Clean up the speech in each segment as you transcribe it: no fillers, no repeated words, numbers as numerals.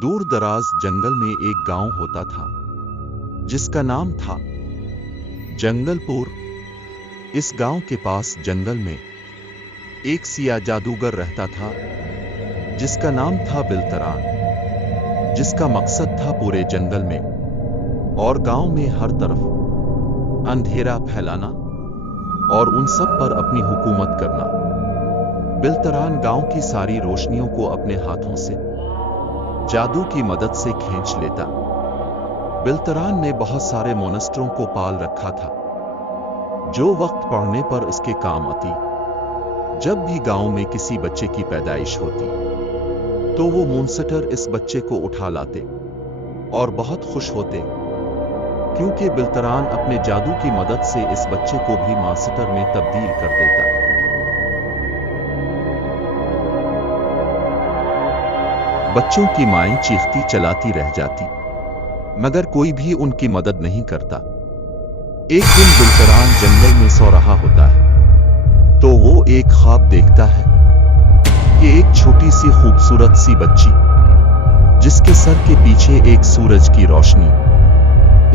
दूर दराज जंगल में एक गांव होता था जिसका नाम था जंगलपुर। इस गांव के पास जंगल में एक सिया जादूगर रहता था जिसका नाम था बिलतरान, जिसका मकसद था पूरे जंगल में और गांव में हर तरफ अंधेरा फैलाना और उन सब पर अपनी हुकूमत करना। बिलतरान गांव की सारी रोशनियों को अपने हाथों से जादू की मदद से खींच लेता। बिलतरान ने बहुत सारे मोनेस्टरों को पाल रखा था जो वक्त पड़ने पर इसके काम आती। जब भी गांव में किसी बच्चे की पैदाइश होती तो वो मूनस्टर इस बच्चे को उठा लाते और बहुत खुश होते, क्योंकि बिलतरान अपने जादू की मदद से इस बच्चे को भी मास्टर में तब्दील कर देता। बच्चों की माएं चीखती चलाती रह जाती, मगर कोई भी उनकी मदद नहीं करता। एक दिन बिलतरान जंगल में सो रहा होता है तो वो एक ख्वाब देखता है कि एक छोटी सी खूबसूरत सी बच्ची जिसके सर के पीछे एक सूरज की रोशनी,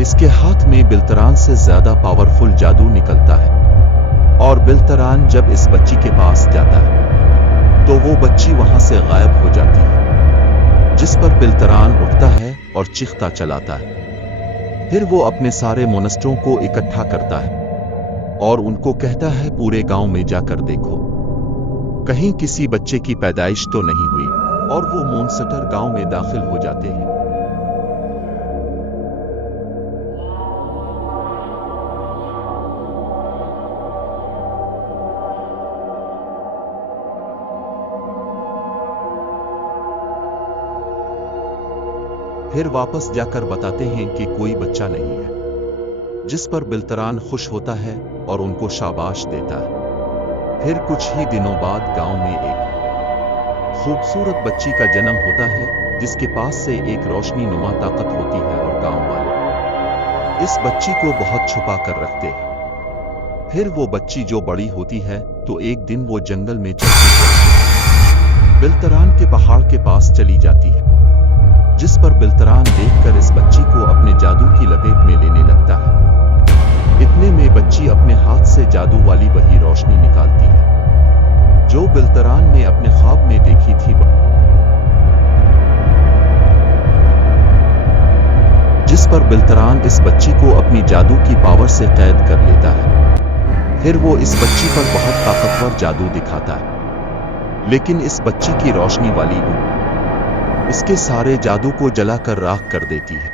इसके हाथ में बिलतरान से ज्यादा पावरफुल जादू निकलता है। और बिलतरान जब इस बच्ची के पास जाता है तो वो बच्ची वहां से गायब हो जाती है, जिस पर बिलतरान उठता है और चीखता चलाता है। फिर वो अपने सारे मोनेस्टरों को इकट्ठा करता है और उनको कहता है पूरे गांव में जाकर देखो कहीं किसी बच्चे की पैदाइश तो नहीं हुई। और वो मोनस्टर गांव में दाखिल हो जाते हैं। फिर वापस जाकर बताते हैं कि कोई बच्चा नहीं है, जिस पर बिलतरान खुश होता है और उनको शाबाश देता है। फिर कुछ ही दिनों बाद गांव में एक खूबसूरत बच्ची का जन्म होता है जिसके पास से एक रोशनी नुमा ताकत होती है और गांव वाले इस बच्ची को बहुत छुपा कर रखते हैं। फिर वो बच्ची जो बड़ी होती है तो एक दिन वो जंगल में चलती बिलतरान के पहाड़ के पास चली जाती है, जिस पर बिलतरान देखकर इस बच्ची को अपने जादू की लपेट में लेने लगता है। इतने में बच्ची अपने हाथ से जादू वाली वही रोशनी निकालती है जो बिलतरान ने अपने ख्वाब में देखी थी, जिस पर बिलतरान इस बच्ची को अपनी जादू की पावर से कैद कर लेता है। फिर वो इस बच्ची पर बहुत ताकतवर जादू दिखाता है, लेकिन इस बच्ची की रोशनी वाली इसके सारे जादू को जलाकर राख कर देती है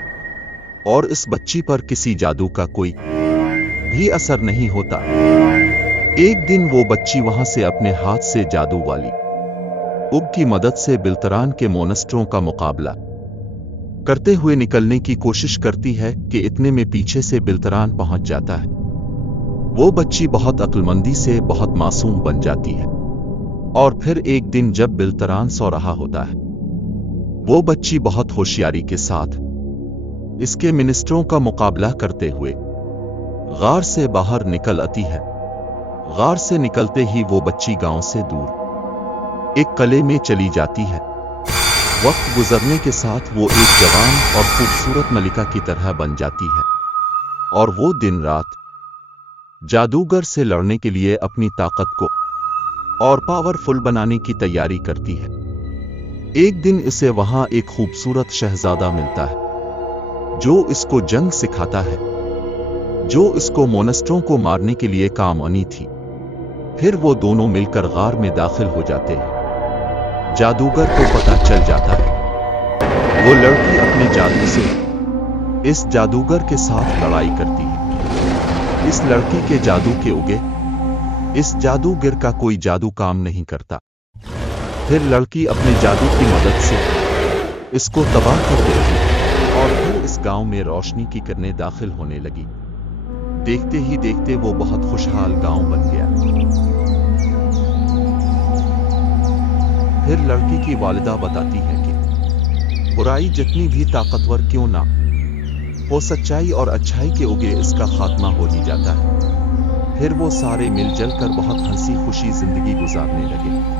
और इस बच्ची पर किसी जादू का कोई भी असर नहीं होता। एक दिन वो बच्ची वहां से अपने हाथ से जादू वाली उग की मदद से बिलतरान के मोनेस्टरों का मुकाबला करते हुए निकलने की कोशिश करती है कि इतने में पीछे से बिलतरान पहुंच जाता है। वो बच्ची बहुत अक्लमंदी से बहुत मासूम बन जाती है और फिर एक दिन जब बिलतरान सो रहा होता है वो बच्ची बहुत होशियारी के साथ इसके मिनिस्टरों का मुकाबला करते हुए गार से बाहर निकल आती है। गार से निकलते ही वो बच्ची गांव से दूर एक किले में चली जाती है। वक्त गुजरने के साथ वो एक जवान और खूबसूरत मलिका की तरह बन जाती है और वो दिन रात जादूगर से लड़ने के लिए अपनी ताकत को और पावरफुल बनाने की तैयारी करती है। एक दिन इसे वहां एक खूबसूरत शहजादा मिलता है जो इसको जंग सिखाता है, जो इसको मोनेस्टरों को मारने के लिए काम आनी थी। फिर वो दोनों मिलकर गार में दाखिल हो जाते हैं। जादूगर को पता चल जाता है। वो लड़की अपने जादू से इस जादूगर के साथ लड़ाई करती है। इस लड़की के जादू के उगे इस जादूगर का कोई जादू काम नहीं करता। फिर लड़की अपने जादू की मदद से इसको तबाह कर देती है और फिर इस गांव में रोशनी की किरणें दाखिल होने लगी। देखते ही देखते वो बहुत खुशहाल गांव बन गया। फिर लड़की की वालिदा बताती है कि बुराई जितनी भी ताकतवर क्यों ना हो, सच्चाई और अच्छाई के उगे इसका खात्मा हो ही जाता है। फिर वो सारे मिलजुल कर बहुत हंसी खुशी जिंदगी गुजारने लगे।